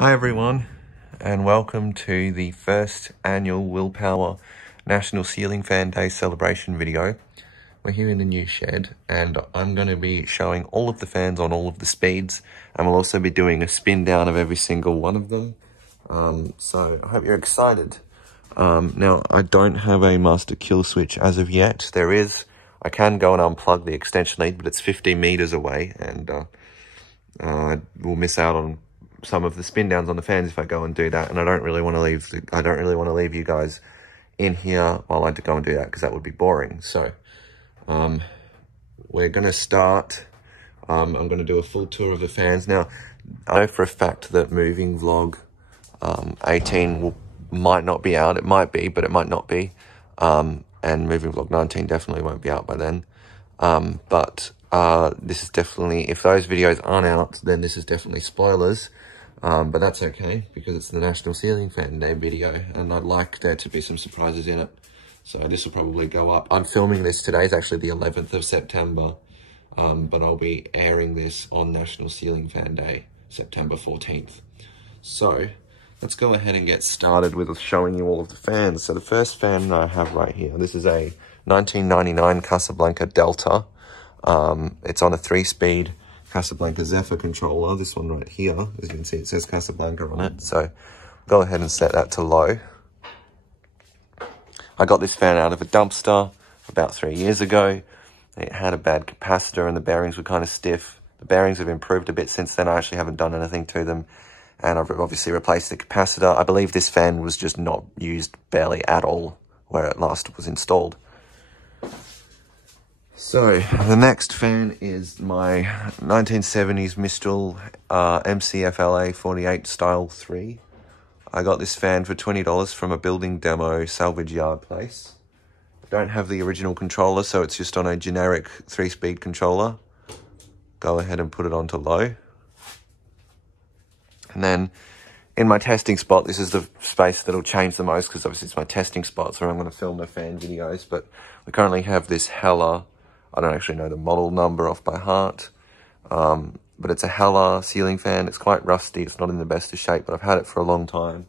Hi everyone, and welcome to the first annual Willpower National Ceiling Fan Day celebration video. We're here in the new shed, and I'm going to be showing all of the fans on all of the speeds, and we'll also be doing a spin down of every single one of them. So I hope you're excited. Now, I don't have a master kill switch as of yet. I can go and unplug the extension lead, but it's 50 meters away, and we'll miss out on some of the spin downs on the fans if I go and do that, and I don't really want to leave you guys in here while I go and do that, because that would be boring. So we're gonna start. I'm gonna do a full tour of the fans. Now, I know for a fact that Moving Vlog 18 might not be out. It might be, but it might not be. And Moving Vlog 19 definitely won't be out by then. This is definitely, if those videos aren't out, then this is definitely spoilers. But that's okay, because it's the National Ceiling Fan Day video, and I'd like there to be some surprises in it. So this will probably go up. I'm filming this today, it's actually the 11th of September, but I'll be airing this on National Ceiling Fan Day, September 14th. So let's go ahead and get started with showing you all of the fans. So the first fan I have right here, this is a 1999 Casablanca Delta. It's on a 3-speed Casablanca Zephyr controller. This one right here, as you can see, it says Casablanca on it. So go ahead and set that to low. I got this fan out of a dumpster about 3 years ago. It had a bad capacitor and the bearings were kind of stiff. The bearings have improved a bit since then. I actually haven't done anything to them, and I've obviously replaced the capacitor. I believe this fan was just not used barely at all where it last was installed. So the next fan is my 1970s Mistral MCFLA 48 Style 3. I got this fan for $20 from a building demo salvage yard place. I don't have the original controller, so it's just on a generic 3-speed controller. Go ahead and put it onto low. And then in my testing spot, this is the space that'll change the most, because obviously it's my testing spot, so I'm going to film the fan videos. But we currently have this Hella, I don't actually know the model number off by heart, but it's a Hella ceiling fan. It's quite rusty. It's not in the best of shape, but I've had it for a long time.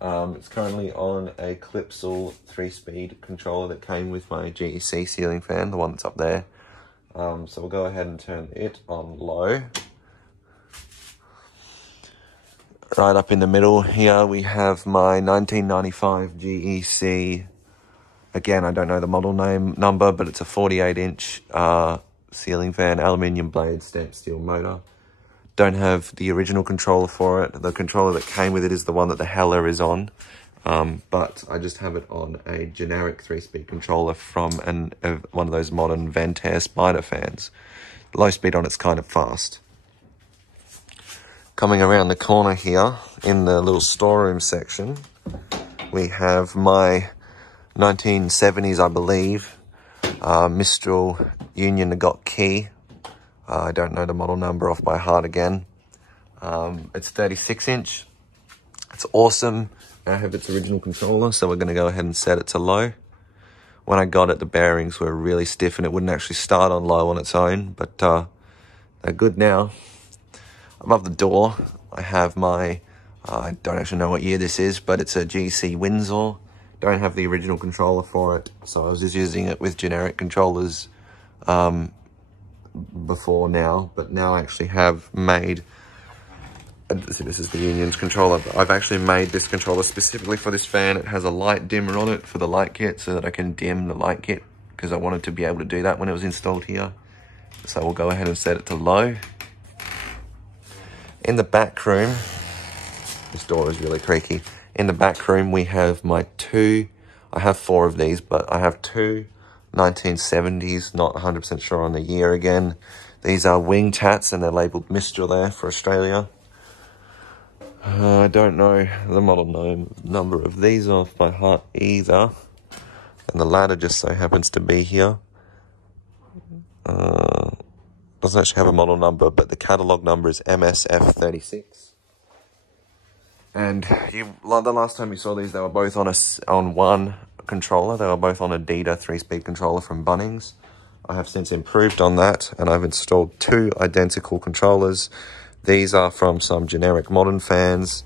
It's currently on a Clipsal 3-speed controller that came with my GEC ceiling fan, the one that's up there. So we'll go ahead and turn it on low. Right up in the middle here, we have my 1995 GEC. Again, I don't know the model number, but it's a 48-inch ceiling fan, aluminium blade, stamped steel motor. Don't have the original controller for it. The controller that came with it is the one that the Hella is on, but I just have it on a generic 3-speed controller from one of those modern Ventair Spider fans. Low speed on it's kind of fast. Coming around the corner here, in the little storeroom section, we have my 1970s, I believe, Mistral Union Got Key. I don't know the model number off by heart again. It's 36-inch. It's awesome. I have its original controller, so we're going to go ahead and set it to low. When I got it, the bearings were really stiff and it wouldn't actually start on low on its own, but they're good now. Above the door, I have my, I don't actually know what year this is, but it's a GC Windsor. Don't have the original controller for it, so I was just using it with generic controllers before now, but now I actually have made, see, this is the Union's controller, but I've actually made this controller specifically for this fan. It has a light dimmer on it for the light kit, so that I can dim the light kit, because I wanted to be able to do that when it was installed here. So we'll go ahead and set it to low. In the back room, this door is really creaky. In the back room, we have my I have 4 of these, but I have 2 1970s, not 100% sure on the year again. These are Wing Chats, and they're labelled Mistral there for Australia. I don't know the model number of these off by heart either. And the ladder just so happens to be here. Doesn't actually have a model number, but the catalogue number is MSF36. And the last time you saw these, they were both on one controller. They were both on a Dita 3-speed controller from Bunnings. I have since improved on that, and I've installed 2 identical controllers. These are from some generic modern fans.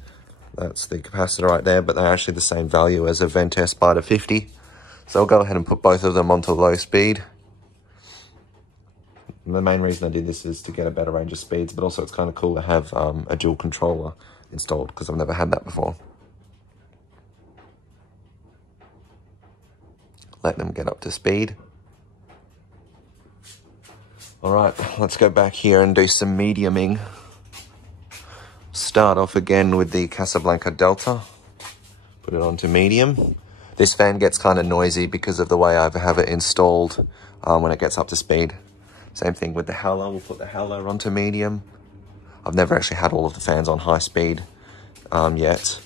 That's the capacitor right there, but they're actually the same value as a Ventair Spider 50. So I'll go ahead and put both of them onto low speed. And the main reason I did this is to get a better range of speeds, but also it's kind of cool to have a dual controller installed because I've never had that before. Let them get up to speed. All right, let's go back here and do some mediuming. Start off again with the Casablanca Delta. Put it onto medium. This fan gets kind of noisy because of the way I have it installed when it gets up to speed. Same thing with the Howler. We'll put the Howler onto medium. I've never actually had all of the fans on high speed yet.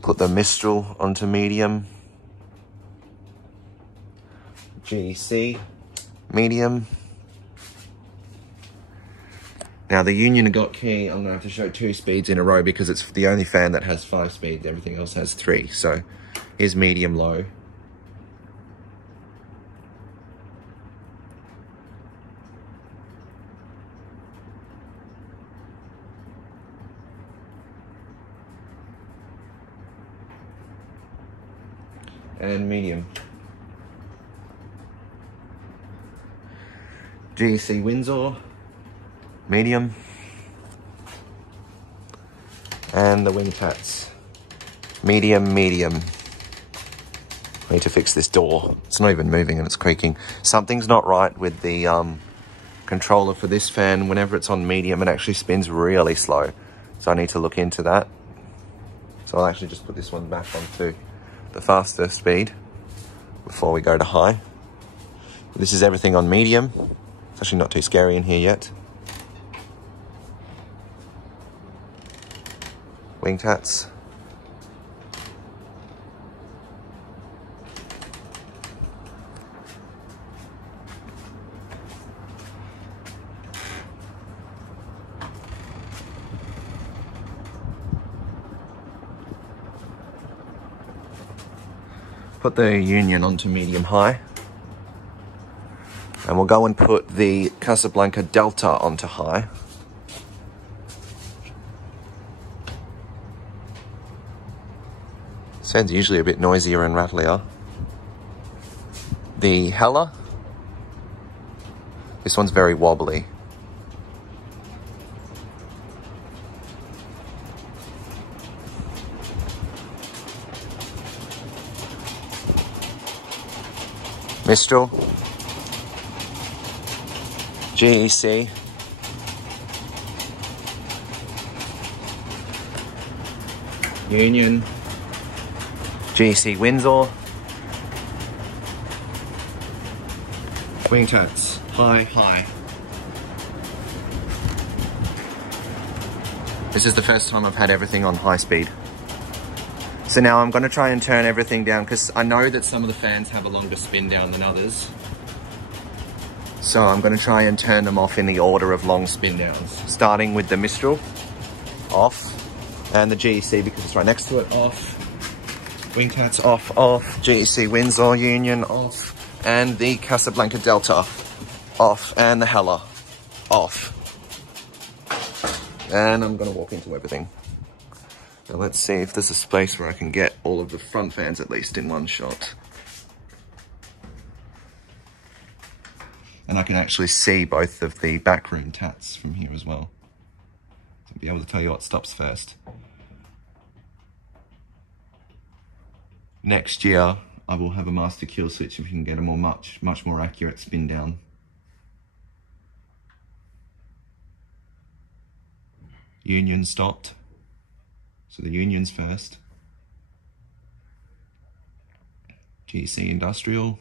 Put the Mistral onto medium. GEC, medium. Now the Union Nagant Key, I'm gonna have to show 2 speeds in a row because it's the only fan that has 5 speeds, everything else has 3. So here's medium low. And medium. GEC Windsor, medium. And the Wingtats, medium, medium. I need to fix this door. It's not even moving and it's creaking. Something's not right with the controller for this fan. Whenever it's on medium, it actually spins really slow. So I need to look into that. So I'll actually just put this one back onto the faster speed before we go to high. This is everything on medium. It's actually not too scary in here yet. Wingtats. Put the Union onto medium high. And we'll go and put the Casablanca Delta onto high. Sounds usually a bit noisier and rattlier. The Howler. This one's very wobbly. Mistral. GEC. Union. GEC Windsor. Wingtats. High, high. This is the first time I've had everything on high speed. So now I'm going to try and turn everything down because I know that some of the fans have a longer spin down than others. So I'm going to try and turn them off in the order of long spin downs. Starting with the Mistral, off. And the GEC, because it's right next to it, off. Wingtats, off, off. GEC Windsor Union, off. And the Casablanca Delta, off. And the Howler, off. And I'm going to walk into everything. Now let's see if there's a space where I can get all of the front fans at least in one shot. And I can actually see both of the backroom tats from here as well. So I'll be able to tell you what stops first. Next year, I will have a master kill switch if we can get a much more accurate spin down. Union stopped. So the Union's first. GEC Industrial.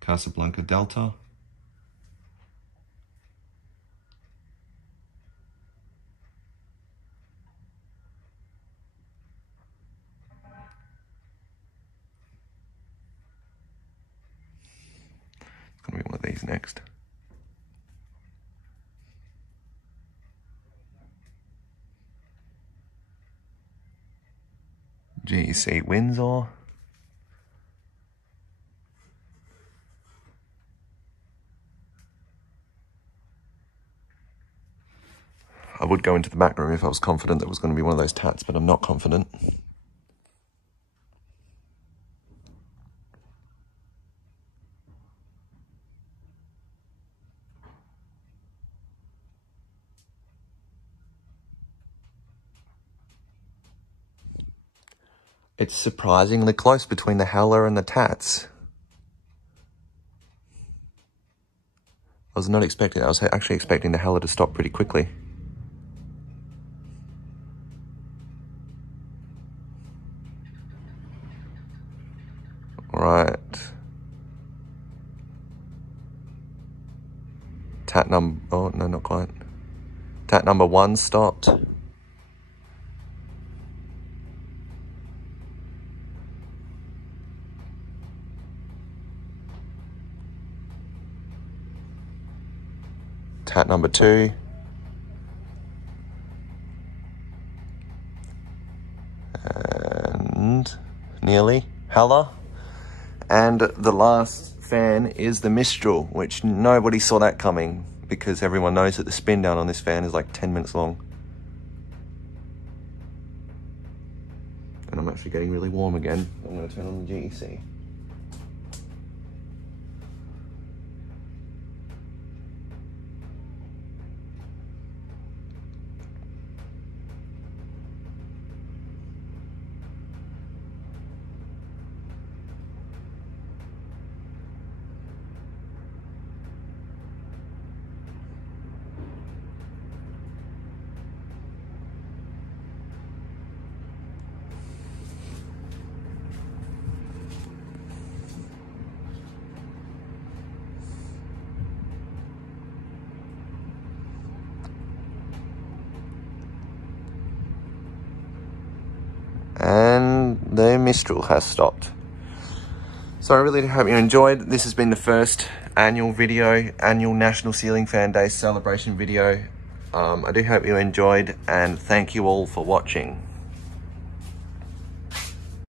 Casablanca Delta. It's going to be one of these next. GEC Windsor. I would go into the back room if I was confident that it was going to be one of those tats, but I'm not confident. It's surprisingly close between the howler and the tats. I was not expecting, I was actually expecting the howler to stop pretty quickly. Right. Tat number, oh no, not quite. Tat number 1 stopped. Tat number 2. And nearly howler. And the last fan is the Mistral, which nobody saw that coming because everyone knows that the spin down on this fan is like 10 minutes long. And I'm actually getting really warm again. I'm going to turn on the GEC. And the Mistral has stopped. So I really hope you enjoyed. This has been the first annual National Ceiling Fan Day celebration video. I do hope you enjoyed, and thank you all for watching.